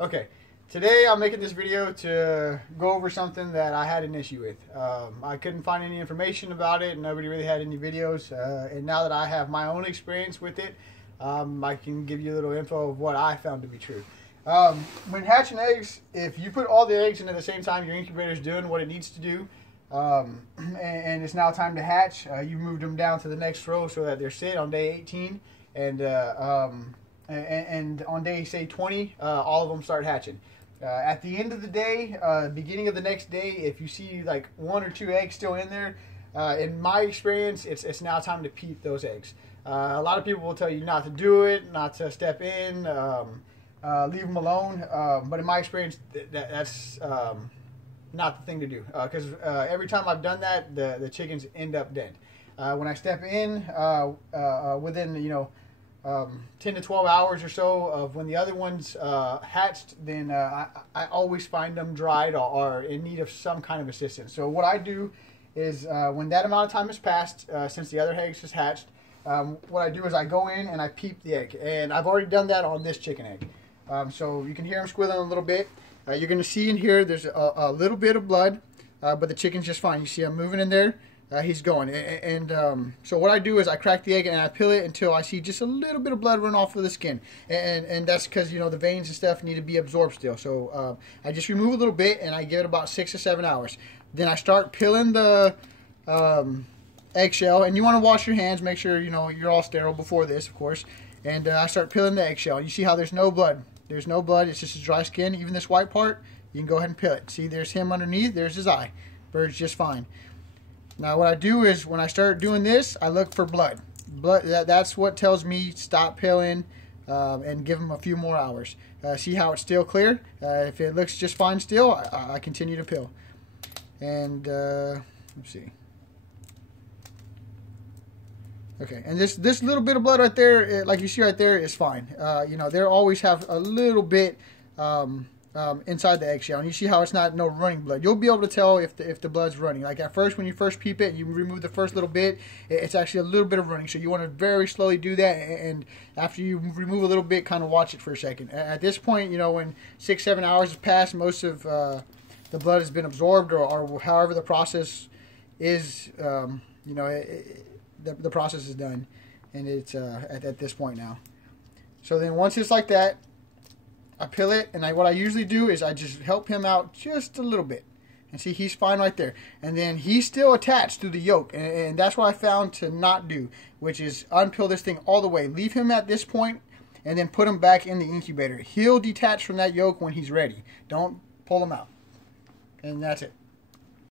Okay, today I'm making this video to go over something that I had an issue with. I couldn't find any information about it. Nobody really had any videos. And now that I have my own experience with it, I can give you a little info of what I found to be true. When hatching eggs, if you put all the eggs in at the same time, your incubator is doing what it needs to do, and it's now time to hatch. You moved them down to the next row so that they're sit on day 18, and on day, say, 20, all of them start hatching. At the end of the day, beginning of the next day, if you see like 1 or 2 eggs still in there, in my experience, it's now time to peep those eggs. A lot of people will tell you not to do it, not to step in, leave them alone. But in my experience, that's not the thing to do, because every time I've done that, the chickens end up dead. When I step in, within 10 to 12 hours or so of when the other ones hatched, then I always find them dried or in need of some kind of assistance. So what I do is when that amount of time has passed, since the other eggs has hatched, what I do is I go in and I peep the egg. And I've already done that on this chicken egg. So you can hear them squealing a little bit. You're going to see in here there's a little bit of blood, but the chicken's just fine. You see I'm moving in there. He's going. So what I do is I crack the egg and I peel it until I see just a little bit of blood run off of the skin. And that's because, the veins and stuff need to be absorbed still. So I just remove a little bit and I give it about 6 to 7 hours. Then I start peeling the eggshell. And you want to wash your hands, make sure, you're all sterile before this, of course. And I start peeling the eggshell. You see how there's no blood. There's no blood. It's just a dry skin. Even this white part, you can go ahead and peel it. See, there's him underneath. There's his eye. Bird's just fine. Now what I do is when I start doing this, I look for blood. That's what tells me stop peeling and give them a few more hours. See how it's still clear? If it looks just fine still, I continue to peel. And let's see. Okay, and this little bit of blood right there, like you see right there, is fine. They always have a little bit inside the eggshell, and you see how it's not no running blood. You'll be able to tell if the blood's running. Like at first, when you first peep it, you remove the first little bit, it's actually a little bit of running. So you want to very slowly do that, and after you remove a little bit, kind of watch it for a second. At this point, when 6, 7 hours has passed, most of the blood has been absorbed, or however the process is. The process is done, and it's at this point now. So then once it's like that, I peel it, and what I usually do is I just help him out just a little bit. And see, he's fine right there. And then he's still attached to the yolk, and that's what I found to not do, which is unpeel this thing all the way. Leave him at this point, and then put him back in the incubator. He'll detach from that yolk when he's ready. Don't pull him out. And that's it.